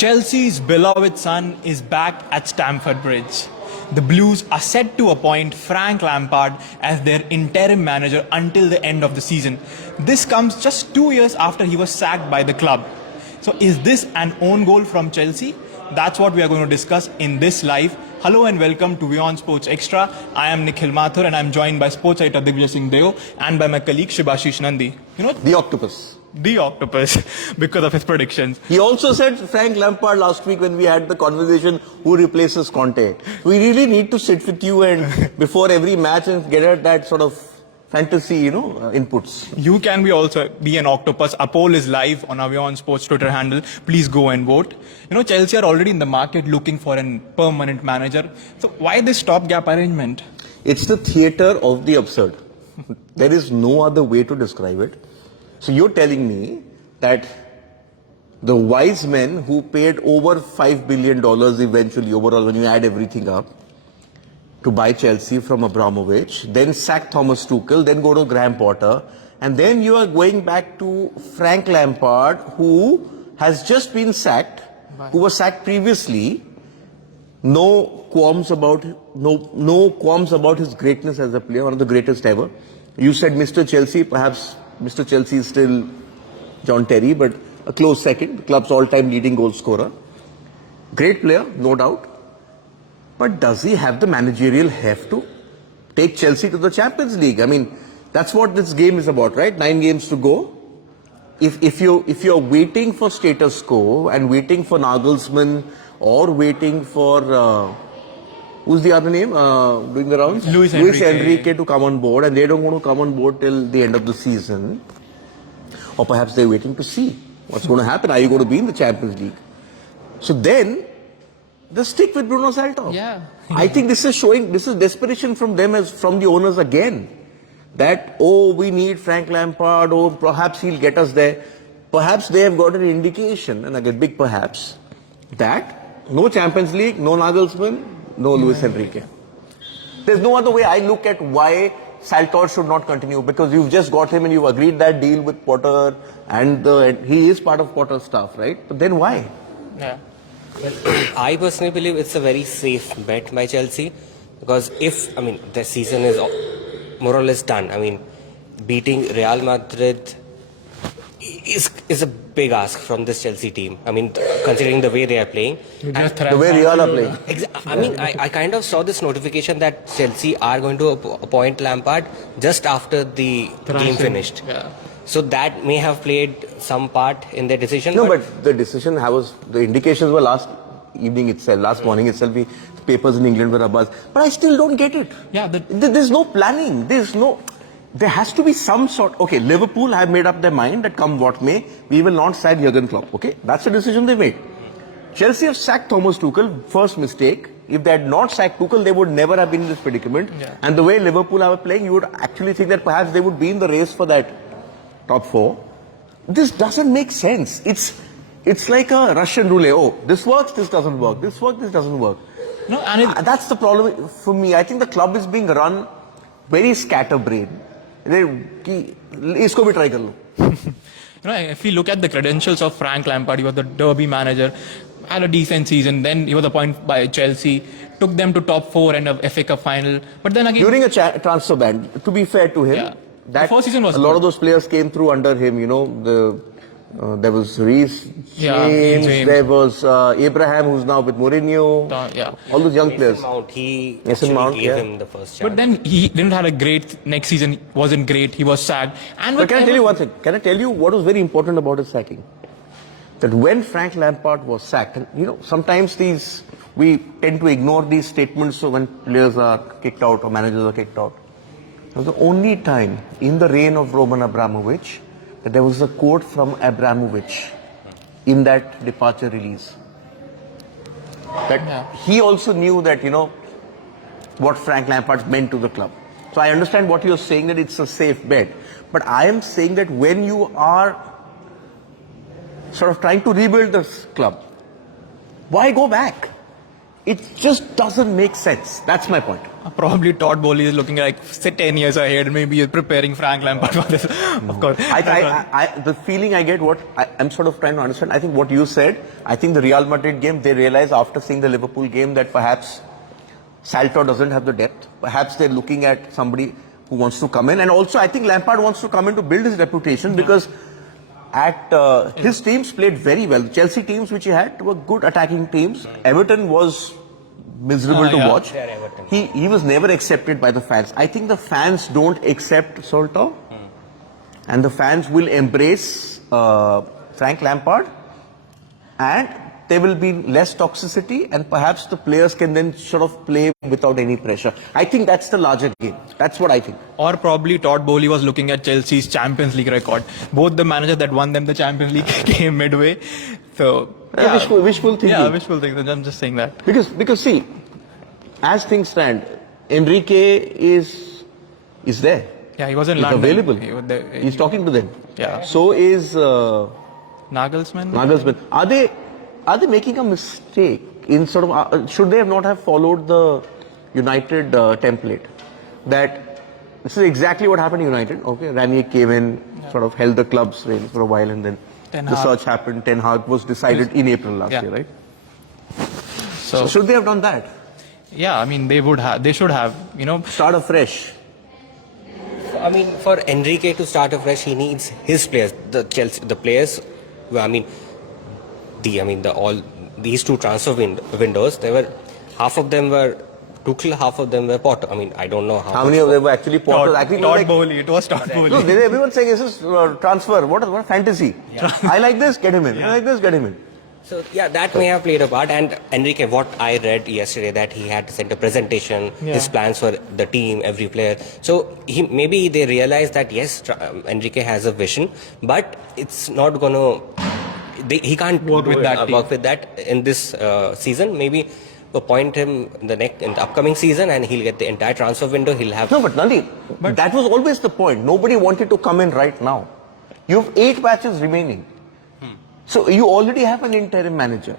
Chelsea's beloved son is back at Stamford Bridge. The Blues are set to appoint Frank Lampard as their interim manager until the end of the season. This comes just 2 years after he was sacked by the club. So is this an own goal from Chelsea? That's what we are going to discuss in this live. Hello and welcome to WION Sports Xtra. I am Nikhil Mathur and I am joined by sports editor Digvijay Singh Deo and by my colleague Shubhashish Nandi. You know, the octopus. The octopus, because of his predictions. He also said Frank Lampard last week when we had the conversation who replaces Conte. We really need to sit with you and before every match and get at that sort of fantasy, inputs. You can also be an octopus. A poll is live on our WION Sports Twitter handle. Please go and vote. Chelsea are already in the market looking for a permanent manager. So why this stopgap arrangement? It's the theatre of the absurd. There is no other way to describe it. So you're telling me that the wise men who paid over $5 billion eventually overall when you add everything up to buy Chelsea from Abramovich, then sack Thomas Tuchel, then go to Graham Potter, and then you are going back to Frank Lampard who has just been sacked, who was sacked previously, no qualms about his greatness as a player, one of the greatest ever. You said Mr. Chelsea, perhaps Mr. Chelsea is still John Terry, but a close second. The club's all-time leading goal scorer. Great player, no doubt. But does he have the managerial heft to take Chelsea to the Champions League? I mean, that's what this game is about, right? 9 games to go. If you're waiting for status quo and waiting for Nagelsmann or waiting for who's the other name doing the rounds? Luis Enrique to come on board, and they don't want to come on board till the end of the season. Or perhaps they're waiting to see what's going to happen. Are you going to be in the Champions League? So then, just stick with Bruno Salto. Yeah. I think this is desperation from them as from the owners again. That, we need Frank Lampard, perhaps he'll get us there. Perhaps they have got an indication, and again, big perhaps, that no Champions League, no Nagelsmann, no Luis Enrique. There's no other way I look at why Saltor should not continue, because you've just got him and you've agreed that deal with Potter and he is part of Potter's staff, right? But then why? Yeah. Well, I personally believe it's a very safe bet by Chelsea, because the season is more or less done. Beating Real Madrid is a big ask from this Chelsea team. Considering the way they are playing. The way Real are playing. I kind of saw this notification that Chelsea are going to appoint Lampard just after the game finished. Yeah. So that may have played some part in their decision. No, but the decision the indications were last morning itself, the papers in England were abuzz. But I still don't get it. Yeah, there's no planning. There has to be some sort. Okay, Liverpool have made up their mind that come what may, we will not sack Jurgen Klopp. Okay, that's the decision they made. Chelsea have sacked Thomas Tuchel, first mistake. If they had not sacked Tuchel, they would never have been in this predicament. Yeah. And the way Liverpool are playing, you would actually think that perhaps they would be in the race for that top 4. This doesn't make sense. It's like a Russian roulette. This works, this doesn't work. This works, this doesn't work. No, and that's the problem for me. I think the club is being run very scatterbrained. Isko bhi try kar lo. If you look at the credentials of Frank Lampard, he was the Derby manager, had a decent season, then he was appointed by Chelsea, took them to top 4 and a FA Cup final. But then again, during a transfer ban, to be fair to him, the first season was a lot of those players came through under him. There was Reece James, there was Abraham, who's now with Mourinho. All those young players. He gave him the first chance. But then he didn't have a great next season. Wasn't great. He was sacked. But can I tell you one thing? Can I tell you what was very important about his sacking? That when Frank Lampard was sacked, and sometimes we tend to ignore these statements when players are kicked out or managers are kicked out. It was the only time in the reign of Roman Abramovich that there was a quote from Abramovich in that departure release. That he also knew that, what Frank Lampard meant to the club. So I understand what you're saying, that it's a safe bet. But I am saying that when you are sort of trying to rebuild this club, why go back? It just doesn't make sense. That's my point. Probably Todd Boehly is looking like, say, 10 years ahead. Maybe he's preparing Frank Lampard for this. Of course. The feeling I get, I'm sort of trying to understand, I think what you said, I think the Real Madrid game, they realized after seeing the Liverpool game that perhaps Salto doesn't have the depth. Perhaps they're looking at somebody who wants to come in. And also, I think Lampard wants to come in to build his reputation because his teams played very well. The Chelsea teams which he had were good attacking teams. Everton was miserable to watch. He was never accepted by the fans. I think the fans don't accept Salto. And the fans will embrace Frank Lampard. And there will be less toxicity and perhaps the players can then sort of play without any pressure. I think that's the larger game. That's what I think. Or probably Todd Boehly was looking at Chelsea's Champions League record. Both the managers that won them the Champions League came midway. So, yeah. Wishful thinking. Yeah, wishful thinking. I'm just saying that. Because see, as things stand, Enrique is there. Yeah, he was in He's London. available. He's talking to them. Yeah. So is Nagelsmann. Are they making a mistake in sort of, should they not have followed the United template? That this is exactly what happened to United. Okay, Ranieri came in, sort of held the club's reign for a while and then the search happened. Ten Hag was decided in April last year, right? So should they have done that? Yeah, I mean, they should have, Start afresh. I mean, for Enrique to start afresh, he needs his players. The players, these two transfer windows, half of them were Tuchel, half of them were Potter. I mean, I don't know how many of them were actually Potter. Todd Boehly. It was Todd Boehly. No, everyone's saying this is transfer. What a fantasy. Yeah. I like this, get him in. Yeah. I like this, get him in. So, yeah, that may have played a part. And Enrique, what I read yesterday, that he had sent a presentation, his plans for the team, every player. So, maybe they realized that, yes, Enrique has a vision, but it's not going to... he can't work with that in this season. Maybe appoint him in the upcoming season and he'll get the entire transfer window. He'll have... No, but Nandi, that was always the point. Nobody wanted to come in right now. You have 8 matches remaining. So you already have an interim manager.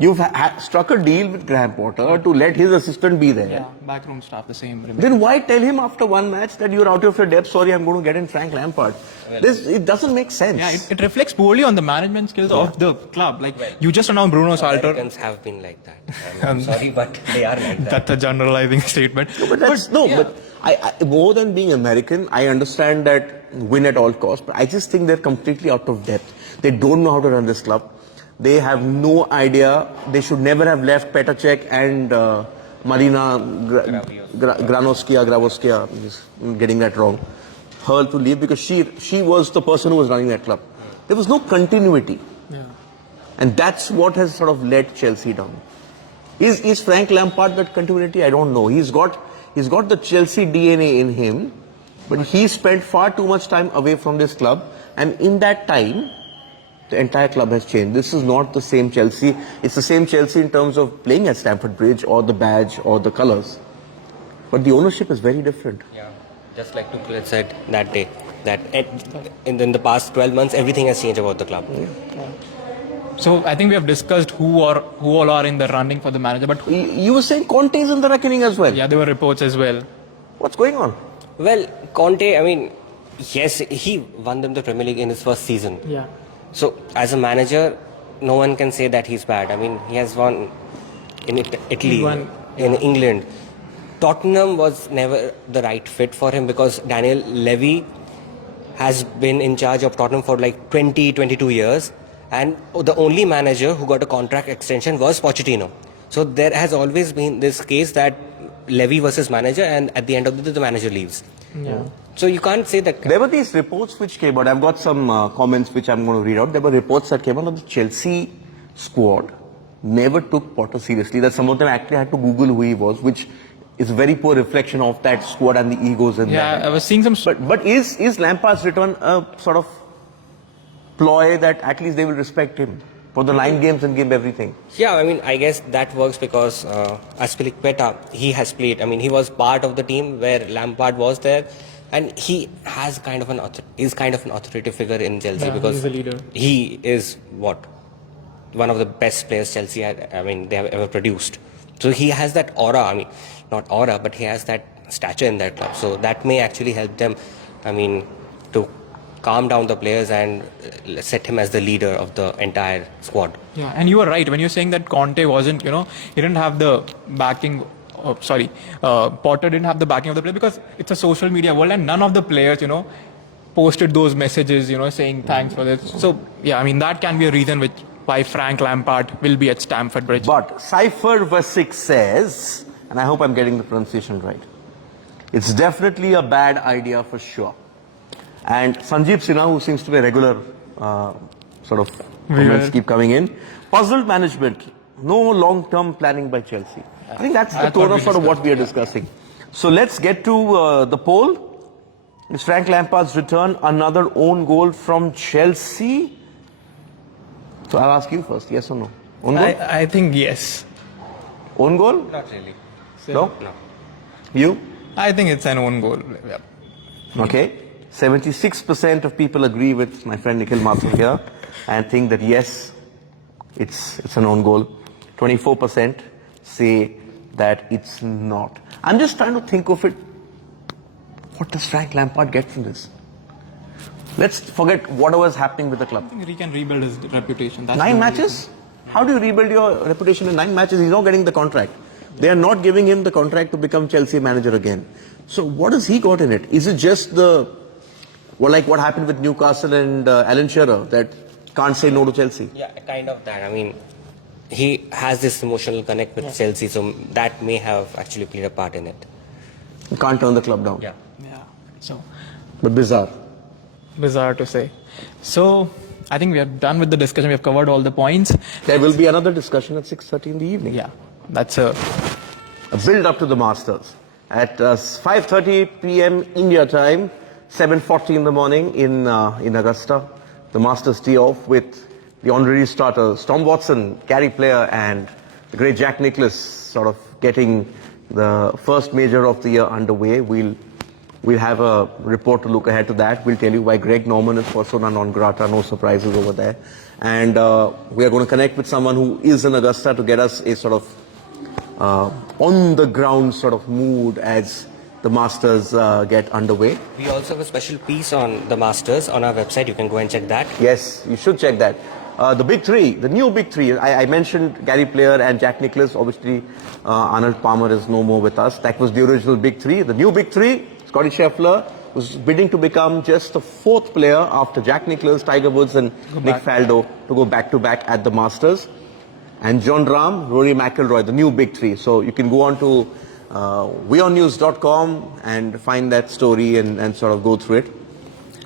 You've struck a deal with Graham Potter to let his assistant be there. Yeah, backroom staff the same. Then why tell him after one match that you're out of your depth? Sorry, I'm going to get in Frank Lampard. It doesn't make sense. Yeah, it reflects poorly on the management skills of the club. Like you just announced Bruno Salter. Americans have been like that. I'm sorry, but they are like that. That's a generalizing statement. But I more than being American, I understand that win at all costs. But I just think they're completely out of depth. They don't know how to run this club. They have no idea. They should never have left Petr Cech and Marina Gravoskia, getting that wrong, her to leave because she was the person who was running that club. There was no continuity. Yeah. And that's what has sort of led Chelsea down. Is Frank Lampard that continuity? I don't know. He's got the Chelsea DNA in him, but he spent far too much time away from this club, and in that time, the entire club has changed. This is not the same Chelsea. It's the same Chelsea in terms of playing at Stamford Bridge or the badge or the colours. But the ownership is very different. Yeah, just like Tuchel had said that day, that in the past 12 months, everything has changed about the club. Yeah. So I think we have discussed who all are in the running for the manager. But you were saying Conte is in the reckoning as well. Yeah, there were reports as well. What's going on? Well, Conte, I mean, yes, he won them the Premier League in his first season. Yeah. So, as a manager, no one can say that he's bad. I mean, he has won in Italy, in England. Tottenham was never the right fit for him because Daniel Levy has been in charge of Tottenham for like 22 years. And the only manager who got a contract extension was Pochettino. So, there has always been this case that Levy versus manager, and at the end of the manager leaves. Yeah. So you can't say that. There were these reports which came out. I've got some comments which I'm going to read out. There were reports that came out that the Chelsea squad never took Potter seriously. That some of them actually had to Google who he was, which is a very poor reflection of that squad and the egos in that. Yeah, I was seeing some... But is Lampard's return a sort of ploy that at least they will respect him for the 9 games and give everything? Yeah, I mean, I guess that works because Azpilicueta, he has played. I mean, he was part of the team where Lampard was there. And he has kind of an authoritative figure in Chelsea because he's a leader. He is what? one of the best players Chelsea they have ever produced. So he has that aura. I mean, not aura, but he has that stature in that club. So that may actually help them. To calm down the players and set him as the leader of the entire squad. Yeah, and you were right when you're saying that Conte wasn't, he didn't have the backing. Potter didn't have the backing of the player because it's a social media world, and none of the players, posted those messages, saying thanks for this. So yeah, I mean that can be a reason why Frank Lampard will be at Stamford Bridge. But Cypher verse 6 says, and I hope I'm getting the pronunciation right, it's definitely a bad idea for sure. And Sanjeev Sinha, who seems to be a regular comments keep coming in. Puzzled management, no long-term planning by Chelsea. I think that's the tone of what we are discussing. So let's get to the poll. Is Frank Lampard's return another own goal from Chelsea? So I'll ask you first, yes or no? Own goal? I think yes. Own goal? Not really. No? No. You? I think it's an own goal. Yeah. Okay. 76% of people agree with my friend Nikhil Mathur here and think that yes, it's an own goal. 24% say that it's not. I'm just trying to think of it. What does Frank Lampard get from this? Let's forget whatever is happening with the club. I think he can rebuild his reputation. That's 9 matches? How do you rebuild your reputation in 9 matches? He's not getting the contract. They are not giving him the contract to become Chelsea manager again. So what has he got in it? Is it just like what happened with Newcastle and Alan Shearer, that can't say no to Chelsea? Yeah, kind of that. I mean, he has this emotional connect with Chelsea, so that may have actually played a part in it. You can't turn the club down. Yeah. Yeah. So But bizarre. to say. So I think we are done with the discussion. We have covered all the points. There will be another discussion at 6:30 in the evening. Yeah, that's a build up to the Masters at 5:30 p.m. India time, 7:40 in the morning in Augusta. The Masters tee off with the honorary starters, Tom Watson, Gary Player, and the great Jack Nicklaus sort of getting the first major of the year underway. We'll have a report to look ahead to that. We'll tell you why Greg Norman is persona non grata, no surprises over there. And we are going to connect with someone who is in Augusta to get us a sort of on-the-ground sort of mood as the Masters get underway. We also have a special piece on the Masters on our website. You can go and check that. Yes, you should check that. The big three, the new big three. I mentioned Gary Player and Jack Nicklaus. Obviously, Arnold Palmer is no more with us. That was the original big three. The new big three, Scotty Scheffler, was bidding to become just the fourth player after Jack Nicklaus, Tiger Woods and Nick Faldo to go back-to-back at the Masters. And John Rahm, Rory McIlroy, the new big three. So you can go on to WIONnews.com and find that story and sort of go through it.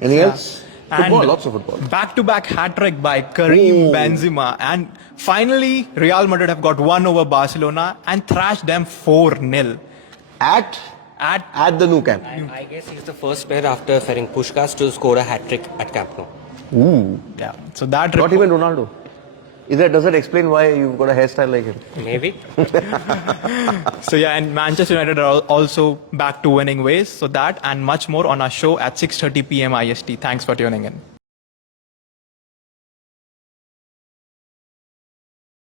Anything else? Football, lots of football. Back-to-back hat-trick by Karim Benzema. And finally, Real Madrid have got one over Barcelona and thrashed them 4-0. At the Nou Camp. I guess he's the first player after Ferenc Puskás to score a hat-trick at Camp Nou. Ooh. Yeah. So that Not even Ronaldo. Does that explain why you've got a hairstyle like him? Maybe. So yeah, and Manchester United are also back to winning ways. So that and much more on our show at 6:30 p.m. IST. Thanks for tuning in.